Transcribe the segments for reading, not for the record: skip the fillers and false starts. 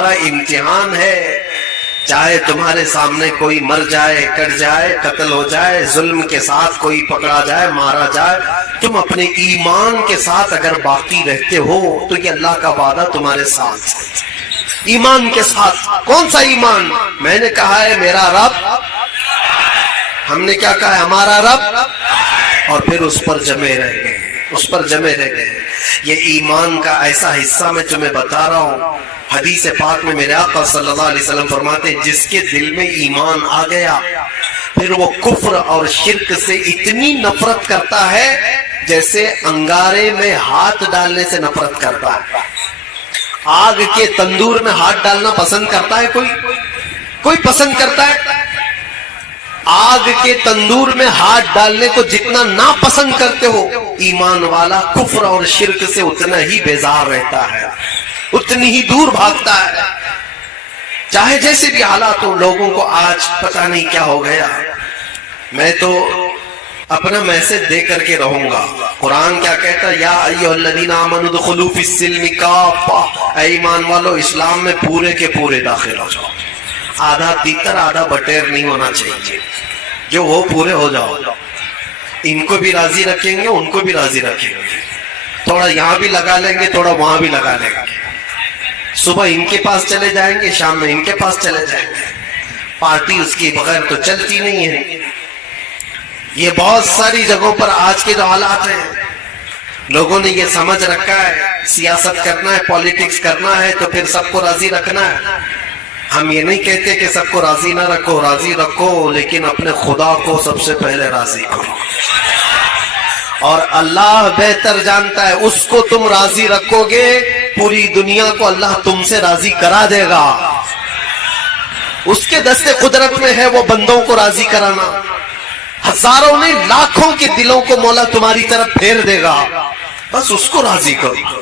تمہارا امتحان ہے. چاہے تمہارے سامنے کوئی مر جائے, کٹ جائے, قتل ہو جائے, ظلم کے ساتھ کوئی پکڑا جائے, مارا جائے, تم اپنے ایمان کے ساتھ اگر باقی رہتے ہو تو یہ اللہ کا وعدہ تمہارے ساتھ. ایمان کے ساتھ. کون سا ایمان؟ میں نے کہا ہے میرا رب, ہم نے کیا کہا ہے؟ ہمارا رب, اور پھر اس پر جمے رہ گئے, اس پر جمے رہ گئے. یہ ایمان کا ایسا حصہ میں تمہیں بتا رہا ہوں. حدیث پاک میں میرے آقا صلی اللہ علیہ وسلم فرماتے ہیں جس کے دل میں ایمان آ گیا پھر وہ کفر اور شرک سے اتنی نفرت کرتا ہے جیسے انگارے میں ہاتھ ڈالنے سے نفرت کرتا ہے. آگ کے تندور میں ہاتھ ڈالنا پسند کرتا ہے کوئی پسند کرتا ہے؟ آگ کے تندور میں ہاتھ ڈالنے کو جتنا ناپسند کرتے ہو, ایمان والا کفر اور شرک سے اتنا ہی بیزار رہتا ہے, اتنی ہی دور بھاگتا ہے. چاہے جیسے بھی حالات ہو. لوگوں کو آج پتہ نہیں کیا ہو گیا. میں تو اپنا میسج دے کر کے رہوں گا. قرآن کیا کہتا ہے؟ یا ایھا الذین آمنوا ادخلوا فی السلم کافہ, اے ایمان والو اسلام میں پورے کے پورے داخل ہو جاؤ. آدھا تیتر آدھا بٹیر نہیں ہونا چاہیے, جو وہ پورے ہو جاؤ. ان کو بھی راضی رکھیں گے, ان کو بھی راضی رکھیں گے, تھوڑا یہاں بھی لگا لیں گے, تھوڑا وہاں بھی لگا لیں گے. صبح ان کے پاس چلے جائیں گے, شام میں ان کے پاس چلے جائیں گے. پارٹی اس کے بغیر تو چلتی نہیں ہے. یہ بہت ساری جگہوں پر آج کے جو حالات ہیں, لوگوں نے یہ سمجھ رکھا ہے سیاست کرنا ہے, پالیٹکس کرنا ہے تو پھر سب کو راضی رکھنا ہے. ہم یہ نہیں کہتے کہ سب کو راضی نہ رکھو, راضی رکھو, لیکن اپنے خدا کو سب سے پہلے راضی کرو. اور اللہ بہتر جانتا ہے, اس کو تم راضی رکھو گے پوری دنیا کو اللہ تم سے راضی کرا دے گا. اس کے دستے قدرت میں ہے وہ بندوں کو راضی کرانا. ہزاروں نے لاکھوں کے دلوں کو مولا تمہاری طرف پھیر دے گا, بس اس کو راضی کرو.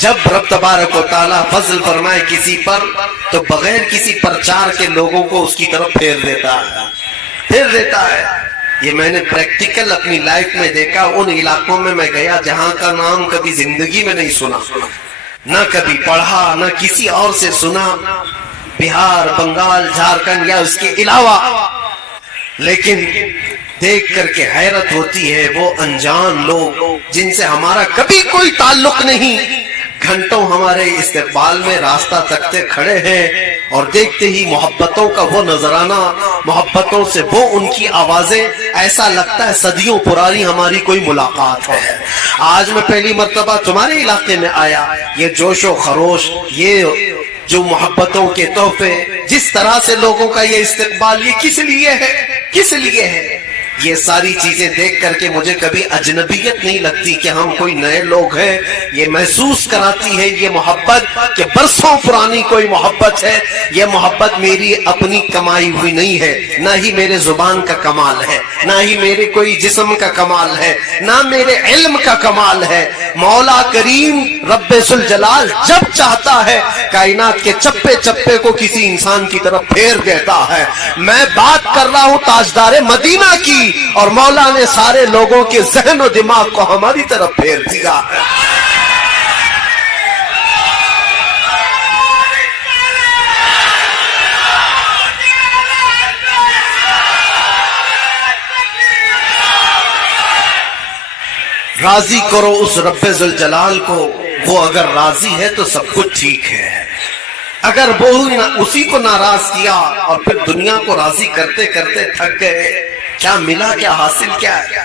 جب رب تبارک و تعالیٰ فضل فرمائے کسی پر تو بغیر کسی پرچار کے لوگوں کو اس کی طرف پھیر دیتا ہے. یہ میں نے پریکٹیکل اپنی لائف میں دیکھا. ان علاقوں میں میں گیا جہاں کا نام کبھی زندگی میں نہیں سنا, نہ کبھی پڑھا, نہ کسی اور سے سنا, بہار, بنگال, جھارکھنڈ یا اس کے علاوہ, لیکن دیکھ کر کے حیرت ہوتی ہے. وہ انجان لوگ جن سے ہمارا کبھی کوئی تعلق نہیں, گھنٹوں ہمارے استقبال میں راستہ تکتے کھڑے ہیں, اور دیکھتے ہی محبتوں کا وہ نظرانہ, محبتوں سے وہ ان کی آوازیں, ایسا لگتا ہے صدیوں پرانی ہماری کوئی ملاقات ہے. آج میں پہلی مرتبہ تمہارے علاقے میں آیا, یہ جوش و خروش, یہ جو محبتوں کے تحفے, جس طرح سے لوگوں کا یہ استقبال, یہ کس لیے ہے, کس لیے ہے؟ یہ ساری چیزیں دیکھ کر کے مجھے کبھی اجنبیت نہیں لگتی کہ ہم کوئی نئے لوگ ہیں. یہ محسوس کراتی ہے یہ محبت کہ برسوں پرانی کوئی محبت ہے. یہ محبت میری اپنی کمائی ہوئی نہیں ہے, نہ ہی میرے زبان کا کمال ہے, نہ ہی میرے کوئی جسم کا کمال ہے, نہ میرے علم کا کمال ہے. مولا کریم رب ذوالجلال جب چاہتا ہے کائنات کے چپے چپے کو کسی انسان کی طرف پھیر دیتا ہے. میں بات کر رہا ہوں تاجدار مدینہ کی, اور مولا نے سارے لوگوں کے ذہن و دماغ کو ہماری طرف پھیر دیا. راضی کرو اس رب ذوالجلال کو, وہ اگر راضی ہے تو سب کچھ ٹھیک ہے. اگر وہ اسی کو ناراض کیا اور پھر دنیا کو راضی کرتے کرتے تھک گئے, کیا ملا, کیا حاصل کیا ہے؟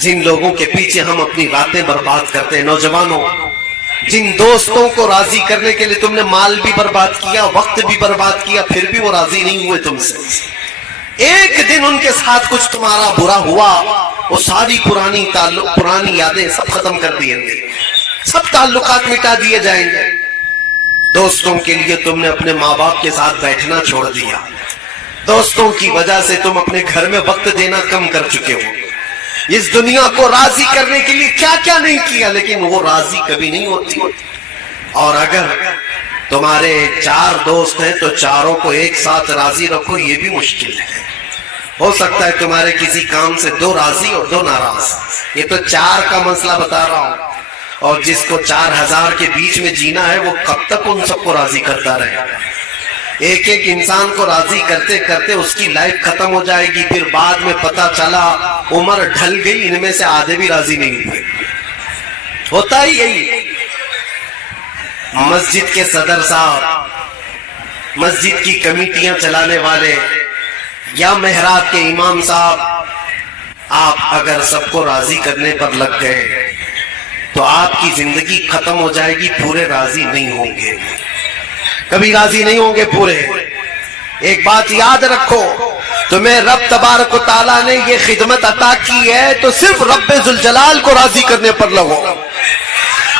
جن لوگوں کے پیچھے ہم اپنی راتیں برباد کرتے ہیں, نوجوانوں, جن دوستوں کو راضی کرنے کے لیے تم نے مال بھی برباد کیا, وقت بھی برباد کیا, پھر بھی وہ راضی نہیں ہوئے تم سے. ایک دن ان کے ساتھ کچھ تمہارا برا ہوا, وہ ساری پرانی یادیں سب ختم کر دیے گے, سب تعلقات مٹا دیے جائیں گے. دوستوں کے لیے تم نے اپنے ماں باپ کے ساتھ بیٹھنا چھوڑ دیا. دوستوں کی وجہ سے تم اپنے گھر میں وقت دینا کم کر چکے ہو. اس دنیا کو راضی کرنے کے لیے کیا کیا نہیں کیا, لیکن وہ راضی کبھی نہیں ہوتی. اور اگر تمہارے 4 دوست ہیں تو چاروں کو ایک ساتھ راضی رکھو, یہ بھی مشکل ہے. ہو سکتا ہے تمہارے کسی کام سے 2 راضی اور 2 ناراض. یہ تو 4 کا مسئلہ بتا رہا ہوں. اور جس کو 4000 کے بیچ میں جینا ہے وہ کب تک ان سب کو راضی کرتا رہے گا؟ ایک ایک انسان کو راضی کرتے کرتے اس کی لائف ختم ہو جائے گی. پھر بعد میں پتا چلا عمر ڈھل گئی, ان میں سے آدھے بھی راضی نہیں ہوئے. ہوتا ہی یہی. مسجد کے صدر صاحب, مسجد کی کمیٹیاں چلانے والے یا محراب کے امام صاحب, آپ اگر سب کو راضی کرنے پر لگ گئے تو آپ کی زندگی ختم ہو جائے گی, پورے راضی نہیں ہوں گے, کبھی راضی نہیں ہوں گے پورے. ایک بات یاد رکھو, تمہیں رب تبارک و تعالیٰ نے یہ خدمت عطا کی ہے تو صرف رب ذوالجلال کو راضی کرنے پر لگو.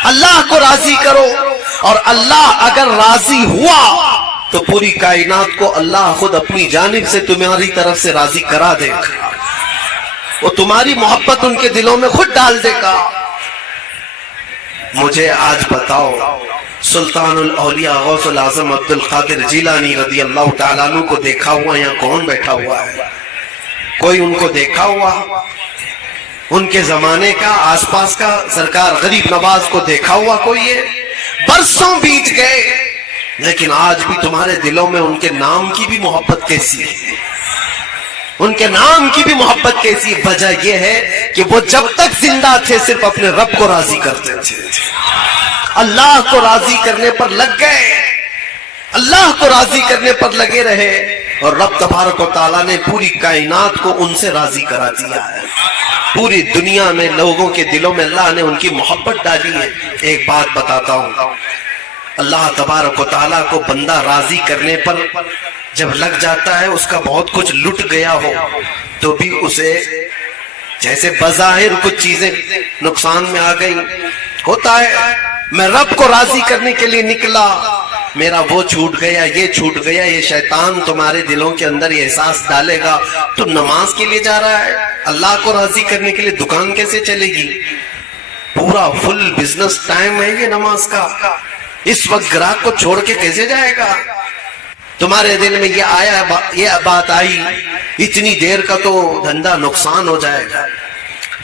اللہ کو راضی کرو, اور اللہ اگر راضی ہوا تو پوری کائنات کو اللہ خود اپنی جانب سے تمہاری طرف سے راضی کرا دے گا. وہ تمہاری محبت ان کے دلوں میں خود ڈال دے گا. مجھے آج بتاؤ, سلطان الاولیاء غوث الاعظم عبد القادر جیلانی رضی اللہ تعالیٰ عنہ کو دیکھا ہوا یا کون بیٹھا ہوا ہے؟ کوئی ان کو دیکھا ہوا؟ ان کے زمانے کا, آس پاس کا سرکار غریب نواز کو دیکھا ہوا کوئی ہے؟ برسوں بیت گئے, لیکن آج بھی تمہارے دلوں میں ان کے نام کی بھی محبت کیسی ہے؟ ان کے نام کی بھی محبت کیسی ہے؟ وجہ یہ ہے کہ وہ جب تک زندہ تھے صرف اپنے رب کو راضی کرتے تھے, اللہ کو راضی کرنے پر لگ گئے, اللہ کو راضی کرنے پر لگے رہے, اور رب تبارک و تعالیٰ نے پوری کائنات کو ان سے راضی کرا دیا ہے. پوری دنیا میں لوگوں کے دلوں میں اللہ نے ان کی محبت ڈالی ہے. ایک بات بتاتا ہوں, اللہ تبارک و تعالیٰ کو بندہ راضی کرنے پر جب لگ جاتا ہے, اس کا بہت کچھ لٹ گیا ہو تو بھی اسے جیسے بظاہر کچھ چیزیں نقصان میں آ گئی, ہوتا ہے. میں رب کو راضی کرنے کے لیے نکلا, میرا وہ چھوٹ گیا, یہ چھوٹ گیا. یہ شیطان تمہارے دلوں کے اندر یہ احساس ڈالے گا تو نماز کے لیے جا رہا ہے, اللہ کو راضی کرنے کے لیے دکان کیسے چلے گی؟ پورا فل بزنس ٹائم ہے یہ نماز کا, اس وقت گراہک کو چھوڑ کے کیسے جائے گا؟ تمہارے دل میں یہ آیا, یہ بات آئی, اتنی دیر کا تو دھندا نقصان ہو جائے گا,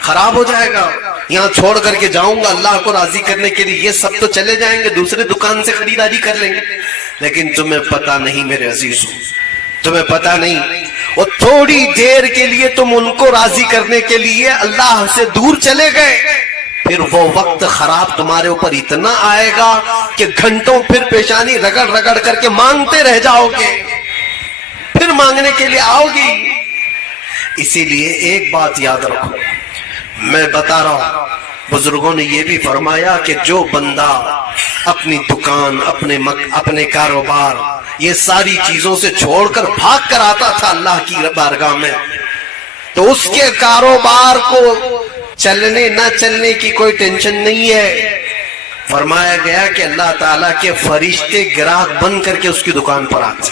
خراب ہو جائے گا, یہاں چھوڑ کر کے جاؤں گا اللہ کو راضی کرنے کے لیے, یہ سب تو چلے جائیں گے, دوسرے دکان سے خریداری کر لیں گے. لیکن تمہیں پتا نہیں میرے عزیزوں, تمہیں پتا نہیں, اور تھوڑی دیر کے لیے تم ان کو راضی کرنے کے لیے اللہ سے دور چلے گئے, پھر وہ وقت خراب تمہارے اوپر اتنا آئے گا کہ گھنٹوں پھر پیشانی رگڑ رگڑ کر کے مانگتے رہ جاؤ گے, پھر مانگنے کے لیے آؤ گی. اسی لیے ایک بات یاد رکھو, میں بتا رہا ہوں, بزرگوں نے یہ بھی فرمایا کہ جو بندہ اپنی دکان, اپنے کاروبار, یہ ساری چیزوں سے چھوڑ کر بھاگ کر آتا تھا اللہ کی بارگاہ میں, تو اس کے کاروبار کو چلنے نہ چلنے کی کوئی ٹینشن نہیں ہے. فرمایا گیا کہ اللہ تعالیٰ کے فرشتے گراہک بن کر کے اس کی دکان پر آتے,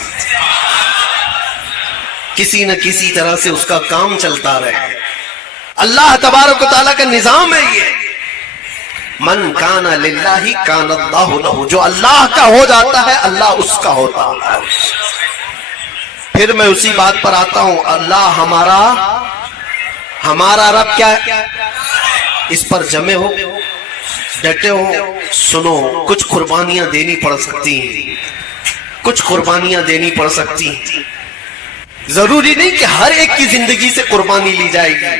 کسی نہ کسی طرح سے اس کا کام چلتا رہے. اللہ تبارک و تعالیٰ کا نظام ہے یہ, من کان للہ کان اللہ لہ, جو اللہ کا ہو جاتا ہے اللہ اس کا ہوتا ہے. پھر میں اسی بات پر آتا ہوں, اللہ ہمارا رب کیا ہے؟ اس پر جمع ہو, ڈٹے ہو, سنو. کچھ قربانیاں دینی پڑ سکتی ہیں, کچھ قربانیاں دینی پڑ سکتی ہیں. ضروری نہیں کہ ہر ایک کی زندگی سے قربانی لی جائے گی.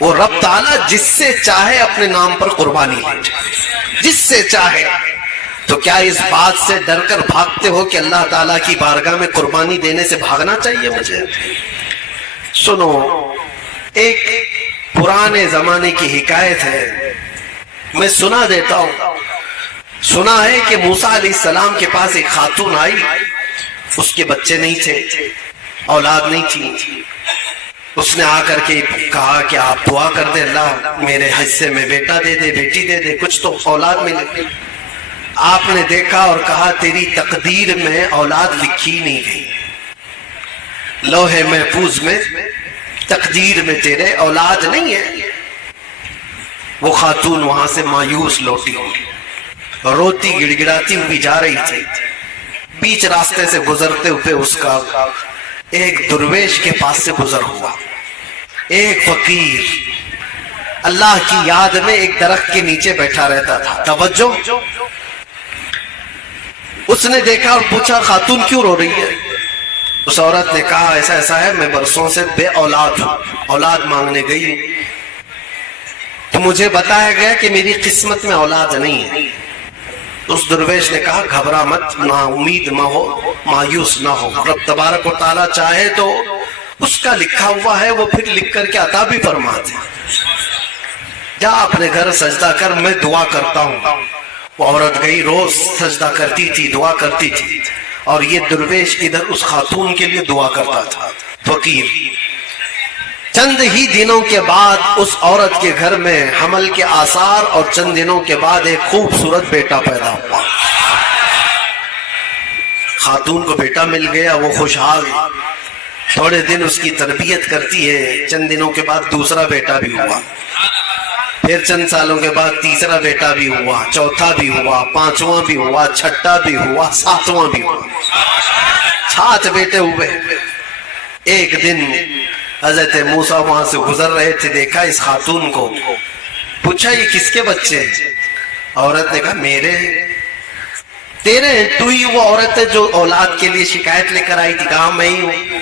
وہ رب تعالیٰ جس سے چاہے اپنے نام پر قربانی لے جائے, جس سے چاہے. تو کیا اس بات سے ڈر کر بھاگتے ہو کہ اللہ تعالیٰ کی بارگاہ میں قربانی دینے سے بھاگنا چاہیے مجھے؟ سنو, ایک پرانے زمانے کی حکایت ہے, میں سنا دیتا ہوں. سنا ہے کہ موسیٰ علیہ السلام کے پاس ایک خاتون آئی, اس کے بچے نہیں تھے, اولاد نہیں تھی. اس نے آ کر کے کہا کہ آپ دعا کر دے, اللہ میرے حصے میں بیٹا دے دے, بیٹی دے دے, کچھ تو اولاد ملے. آپ نے دیکھا اور کہا تیری تقدیر میں اولاد لکھی نہیں گئی, لوح محفوظ میں تقدیر میں تیرے اولاد نہیں ہے. وہ خاتون وہاں سے مایوس لوٹی, روتی گڑ گڑاتی ہوئی جا رہی تھی. بیچ راستے سے گزرتے ہوئے اس کا ایک درویش کے پاس سے گزر ہوا, ایک فقیر اللہ کی یاد میں ایک درخت کے نیچے بیٹھا رہتا تھا. توجہ. اس نے دیکھا اور پوچھا خاتون کیوں رو رہی ہے؟ اس عورت نے کہا ایسا ایسا ہے، میں برسوں سے بے اولاد ہوں، اولاد مانگنے گئی ہوں، تو مجھے بتایا گیا کہ میری قسمت میں اولاد نہیں ہے. اس درویش نے کہا گھبرا مت، نا امید نہ ہو، مایوس نہ ہو، رب تبارک و تعالیٰ چاہے تو اس کا لکھا ہوا ہے وہ پھر لکھ کر کے عطا بھی فرماتے. جا اپنے گھر سجدہ کر، میں دعا کرتا ہوں. وہ عورت گئی، روز سجدہ کرتی تھی، دعا کرتی تھی، اور یہ درویش ادھر اس خاتون کے لیے دعا کرتا تھا. فقیر. چند ہی دنوں کے بعد اس عورت کے گھر میں حمل کے آثار، اور چند دنوں کے بعد ایک خوبصورت بیٹا پیدا ہوا. خاتون کو بیٹا مل گیا، وہ خوشحال. تھوڑے دن اس کی تربیت کرتی ہے، چند دنوں کے بعد دوسرا بیٹا بھی ہوا، پھر چند سالوں کے بعد تیسرا بیٹا بھی ہوا، چوتھا بھی ہوا، پانچواں بھی ہوا، چھٹا بھی ہوا، ساتواں بھی ہوا. 7 بیٹے ہوئے. ایک دن حضرت موسیٰ وہاں سے گزر رہے تھے، دیکھا اس خاتون کو، پوچھا یہ کس کے بچے ہیں؟ عورت نے کہا میرے. تیرے؟ تو ہی وہ عورت ہے جو اولاد کے لیے شکایت لے کر آئی تھی. کہا میں ہی ہوں.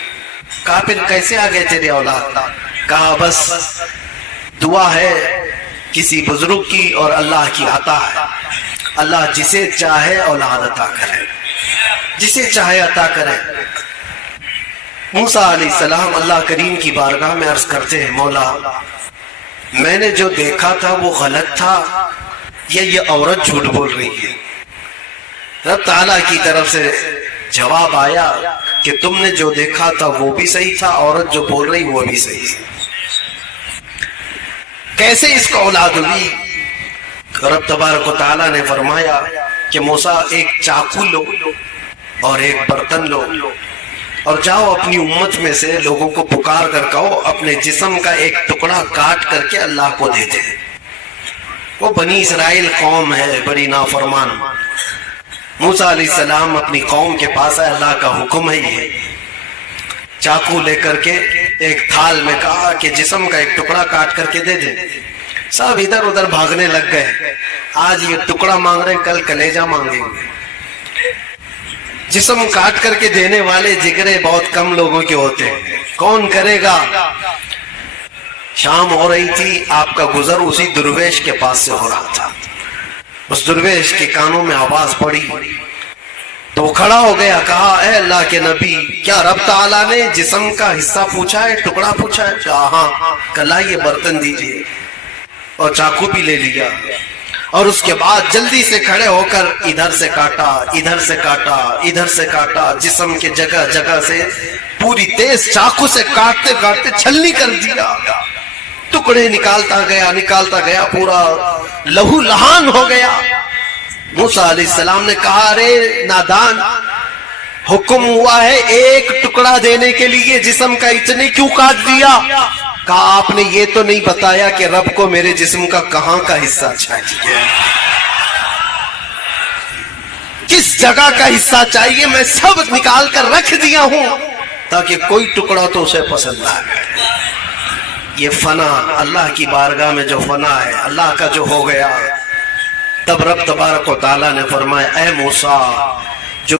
کہا پھر کیسے آ گئے تیرے اولاد؟ کہا بس دعا ہے کسی بزرگ کی اور اللہ کی عطا ہے. اللہ جسے چاہے اولاد عطا کرے، جسے چاہے عطا کرے. موسیٰ علیہ السلام اللہ کریم کی بارگاہ میں عرض کرتے ہیں مولا میں نے جو دیکھا تھا وہ غلط تھا یا یہ عورت جھوٹ بول رہی ہے؟ رب تعالیٰ کی طرف سے جواب آیا کہ تم نے جو دیکھا تھا وہ بھی صحیح تھا، عورت جو بول رہی وہ بھی صحیح تھی. کیسے اس کو اولاد ہوئی؟ رب تبارک و تعالیٰ نے فرمایا کہ موسیٰ ایک چاقو لو اور ایک برتن لو اور جاؤ اپنی امت میں سے لوگوں کو پکار کر کہو اپنے جسم کا ایک ٹکڑا کاٹ کر کے اللہ کو دے دیں. وہ بنی اسرائیل قوم ہے بڑی نافرمان. موسیٰ علیہ السلام اپنی قوم کے پاس ہے، اللہ کا حکم ہے یہ. چاقو لے کر کے ایک تھال میں کہا کہ جسم کا ایک ٹکڑا کاٹ کر کے دے دیں. سب ادھر ادھر بھاگنے لگ گئے. آج یہ ٹکڑا مانگ رہے، کل کلیجہ مانگیں گے. جسم کاٹ کر کے دینے والے جگرے بہت کم لوگوں کے ہوتے ہیں، کون کرے گا؟ شام ہو رہی تھی، آپ کا گزر اسی درویش کے پاس سے ہو رہا تھا. اس درویش کے کانوں میں آواز پڑی تو وہ کھڑا ہو گیا. کہا اے اللہ کے نبی، کیا رب تعالیٰ نے جسم کا حصہ پوچھا ہے، ٹکڑا پوچھا ہے؟ ہاں. کلا یہ برتن دیجئے، اور چاقو بھی لے لیا، اور اس کے بعد جلدی سے کھڑے ہو کر ادھر سے کاٹا، ادھر سے کاٹا، ادھر سے کاٹا. جسم کے جگہ جگہ سے پوری تیز چاقو سے کاٹتے کاٹتے چھلنی کر دیا. ٹکڑے نکالتا گیا، پورا لہو لہان ہو گیا. موسیٰ علیہ السلام نے کہا ارے نادان، حکم ہوا ہے ایک ٹکڑا دینے کے لیے، جسم کا اتنے کیوں کاٹ دیا؟ کہا آپ نے یہ تو نہیں بتایا کہ رب کو میرے جسم کا کہاں کا حصہ چاہیے، کس جگہ کا حصہ چاہیے. میں سب نکال کر رکھ دیا ہوں تاکہ کوئی ٹکڑا تو اسے پسند آ گئے. یہ فنا اللہ کی بارگاہ میں جو فنا ہے، اللہ کا جو ہو گیا. تب رب تبارک و تعالیٰ نے فرمایا اے موسیٰ